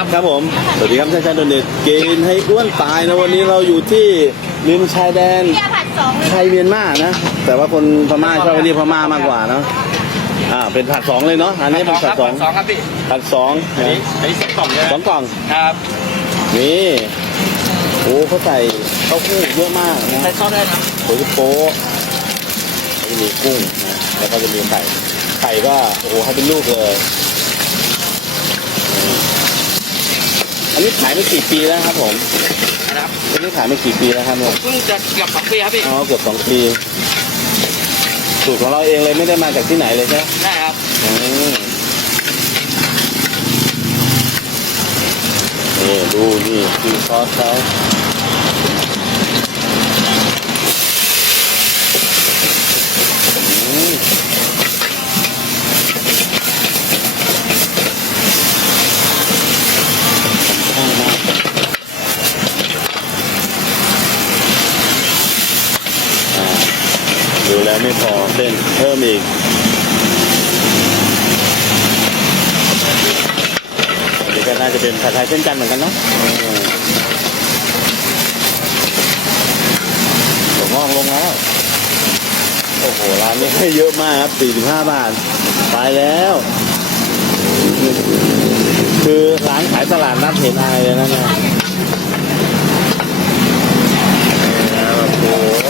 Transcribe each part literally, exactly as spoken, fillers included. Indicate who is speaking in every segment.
Speaker 1: ครับผมสวัสดีครับท่านชายโดเนทกินให้อ้วนตายนะวันนี้เราอยู่ที่ริมชายแดนไทยเมียนมานะแต่ว่าคนพม่าชอบไปเรียกพม่ามากกว่าเนาะอ่าเป็นผัดสองเลยเนาะอันนี้เป็นผัดสอง
Speaker 2: สองครับพี่
Speaker 1: ผัดสอง
Speaker 2: อันนี้อันนี้สองกล่องใช่ไหม
Speaker 1: สองกล่อง
Speaker 2: ครับ
Speaker 1: นี่โอ้เขาใส่เต้าหู้เยอะมากนะ
Speaker 2: ใส่ซอสได้นะ
Speaker 1: โอ้ยโป๊ะจะมีกุ้งนะแล้วก็จะมีไข่ไข่ก็โอ้โหให้เป็นลูกเลยอันนี้ขายมากี่ปีแล้วครับผม
Speaker 2: นะครับ
Speaker 1: อันนี้ขายมากี่ปีแล้วครับเนี่ย
Speaker 2: เพิ่งจะเกือบสองปีครับพี่
Speaker 1: อ๋อเกือบสองปีสูตรของเราเองเลยไม่ได้มาจากที่ไหนเลยใช่ไหม
Speaker 2: ได้ครับ
Speaker 1: อืมนี่ดูนี่คือซอสเขาดูแล้วไม่พอเส้นเพิ่มอีกอันนี้ก็น่าจะเป็นผัดไทยเส้นจันทร์เหมือนกันเนาะถั่วงอกลงแล้วโอ้โหร้านนี้ให้เยอะมากครับสี่สิบห้าบาทไปแล้วคือร้านขายตลาดนัดเห็นอายเลยนะเนี่ยโอ้โห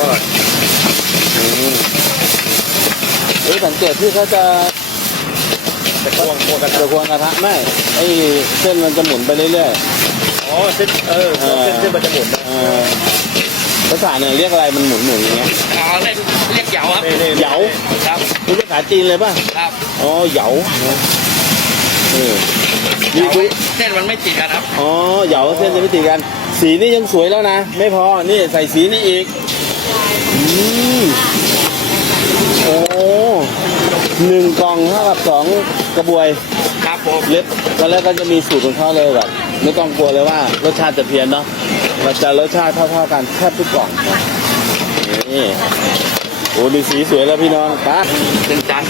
Speaker 1: เอ้ยสังเกตที่เขาจะ
Speaker 2: จะควงควงกัน
Speaker 1: จะควงกระทะไม่ไอ้เส้นมันจะหมุนไปเรื่อย
Speaker 2: ๆอ๋อเส้นเออเส้นเส้นมันจะหมุนนะ
Speaker 1: ภาษาเนี่ยเรียกอะไรมันหมุนหมุนอย่างเงี้ย
Speaker 2: อ๋อเรียกเรียกเหยาครับ
Speaker 1: เหยา
Speaker 2: ครับ
Speaker 1: นี่ภาษาจีนเลยป่ะ
Speaker 2: ครับ
Speaker 1: อ๋อเหยาเออ
Speaker 2: นี่เส้นมันไม่ติดกันครับ
Speaker 1: อ๋อเหยาเส้นจะไม่ติดกันสีนี่ยังสวยแล้วนะไม่พอนี่ใส่สีนี่อีกอืมโอ้หนึ่งกล่องเท่ากับสองกระบวย
Speaker 2: ครับผม
Speaker 1: เล็บตอนแรกก็จะมีสูตรของเขาเลยแบบไม่ต้องกลัวเลยว่ารสชาติจะเพี้ยนเนาะมันจะรสชาติเท่าๆกันแทบทุกกล่องนี่โอ้ดูสีสวยแล้วพี่น้องป้า
Speaker 2: เป็นจาน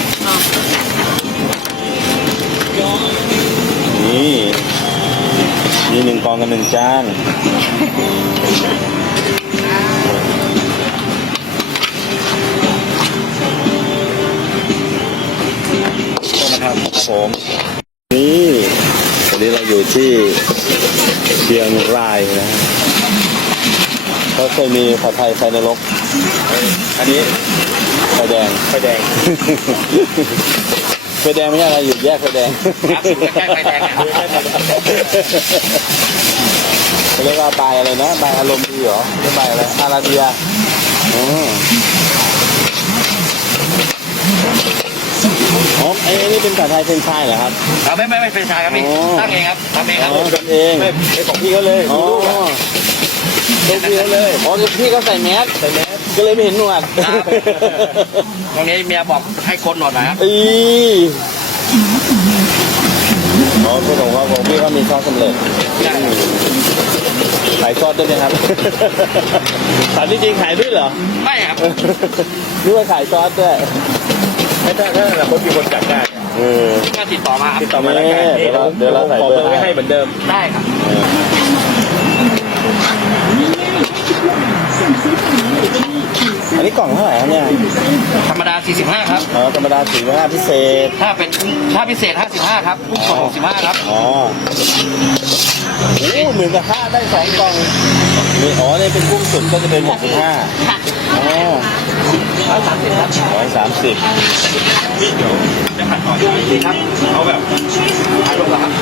Speaker 1: นี่นี่หนึ่งกล่องกับหนึ่งจานครับผมนี่วันนี้เราอยู่ที่เชียงรายนะเขาเคยมีผัดไทยไฟนรกอันนี้ไฟแดง
Speaker 2: ไฟแดง
Speaker 1: ไฟแดงไม่ใช่อะไรอยู่แยกไฟแดง
Speaker 2: ครับแยกไฟแดง
Speaker 1: เขาเรียกว่าใบอะไรนะใบอารมณ์ดีเหรอไม่ใบอะไรอาราเดียอ๋ออ๋อไอ้นี่เป็นผัดไทยเป็นชายเหรอครับ
Speaker 2: ครับไม่ไม่ไม่เป็นชายครับพี่ตั้งเองครับทำเองครับ
Speaker 1: ทำเอง
Speaker 2: ไม่เป็นของพี่เขาเลย
Speaker 1: อ๋อของพี่เขาเลยอ๋อพี่เขาใส่แมสใส่แมสก็เลยไม่เห็นหนวด
Speaker 2: ตรงนี้เมียบอกให้คนหนวดหน่อยครับ
Speaker 1: อีอ๋อคุณผมว่าผมพี่เขามีซอสสำเร็จขายซอสได้ไหมครับขายจริงๆขายด้วยเหรอ
Speaker 2: ไม่ครับ
Speaker 1: นี่ว่าขายซอสด้วย
Speaker 2: ถ้าถ้าถ้าคนมีคนจัดได้
Speaker 1: เออ
Speaker 2: ก็ติดต่อมาครับ
Speaker 1: ติดต่อมาแล้วกันเดี๋ยวเราเดี๋ยวเราใส่เบอร์
Speaker 2: ให้เหมือนเดิมได้ครับ
Speaker 1: อันนี้กล่องเท่าไหร่ครับเนี่ย
Speaker 2: ธรรมดาสี่สิบห้าครับ
Speaker 1: อ๋อธรรมดาสี่สิบห้าพิเศษ
Speaker 2: ถ้าเป็นถ้าพิเศษห้าสิบห้าครับกุ้งสดหกสิบห้าครับ
Speaker 1: อ๋อโอ้หมื่นกับห้าได้สองกล่องนี่อ๋อนี่เป็นกุ้งสุดก็จะเป็นหกสิบห้าอ๋อ
Speaker 2: ร้อยสามสิบครับ
Speaker 1: ร้อยสามสิบ
Speaker 2: นี่เดี๋ยวจะผัดต่อดีครับเอาแบบอารมณ์เหรอครับ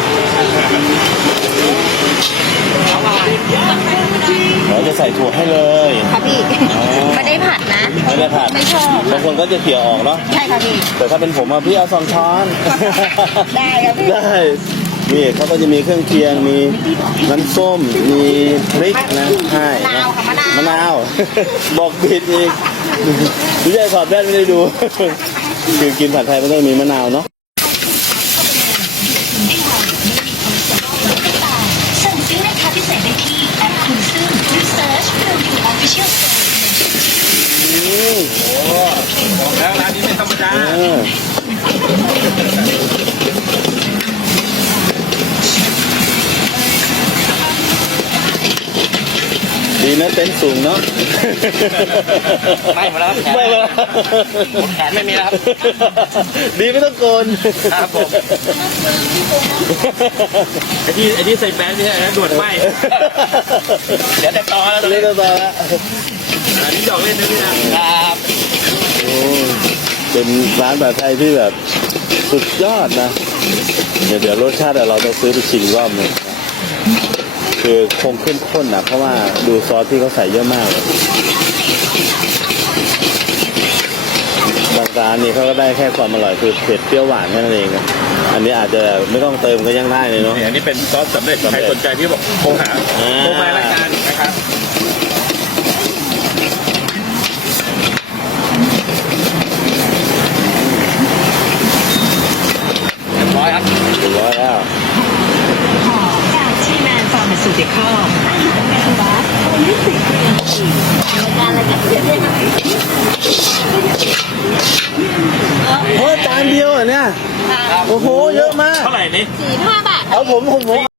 Speaker 2: เอามา
Speaker 1: เราจะใส่ถั่วให้เลย
Speaker 3: ค่ะพี่ไม่ได้ผัดนะ
Speaker 1: ไม่ได้ผัด
Speaker 3: ไม่ชอบบ
Speaker 1: างคนก็จะเขี่ยออกเนาะ
Speaker 3: ใช่ค่ะพี่
Speaker 1: แต่ถ้าเป็นผมอะพี่เอาสองช้อน
Speaker 3: ได้ครับพี่
Speaker 1: ได้นี่เขาก็จะมีเครื่องเคียงมีน้ำส้มมีพริกนะให้
Speaker 3: มะนาวค่ะมะนาว
Speaker 1: มะนาวบอกผิดอีกไม่ใช่ถอดแว่นไม่ได้ดูคือกินผัดไทยมันต้องมีมะนาวเนาะ
Speaker 4: สั่งซื้อในคาพิเศษได้ที่แอปคุณซึ่งหรือเซิร์ชเพื่อดูออฟฟิเชียลเซอร์
Speaker 2: โอ้บอกแล้วร้านนี้ไม่ธรรมดา
Speaker 1: ดีนะเต็นท์สูงเนาะ
Speaker 2: ไม่หมดแล้วครับ
Speaker 1: ไม่แล้ว
Speaker 2: แขนไม่มีแล้วครับ
Speaker 1: ดีไม่ต้องโกน
Speaker 2: ครับผมไอ้ที่ไอ้ที่ใส่แป้นไม่ใช่นะด่วนไหมเดี๋ยวแต่ตอแล้วตอน
Speaker 1: เล่
Speaker 2: นี้
Speaker 1: นต่อแล้ว
Speaker 2: อันนี้ดอกเล่นนะพี่นะครับ
Speaker 1: โอ้เป็นร้านแบบไทยที่แบบสุดยอดนะเดี๋ยวเดี๋ยวรสชาติเดี๋ยวเราต้องซื้อไปชิมอีกรอบหนึงคือคงเข้มข้นนะเพราะว่าดูซอสที่เขาใส่เยอะมากเลยบางร้านนี่เขาก็ได้แค่ความอร่อยคือเผ็ดเปรี้ยวหวานแค่นั้นเองอะอันนี้อาจจะไม่ต้องเติมก็ยังได้เลยเนาะ
Speaker 2: นี่อันนี้เป็นซอสสำเร็จใครสนใจพี่บอกโทรหา
Speaker 1: อ่า
Speaker 2: โทรมารายการนะครับเรียบร้อยครับ
Speaker 1: เรียบร้อยแล้ว
Speaker 4: จากทีแมนฟาร์มาซูติคอลอาหารแมวบัสโอลิสิกเอ็นจีรายการอะไรกันเยอะแยะไหม
Speaker 1: โอ้จานเดียวเหรอเนี่ย โอ้โห เยอะมาก
Speaker 2: เท่าไหร่นี่
Speaker 3: สี่ห้าบาท
Speaker 1: เอาผมผมผม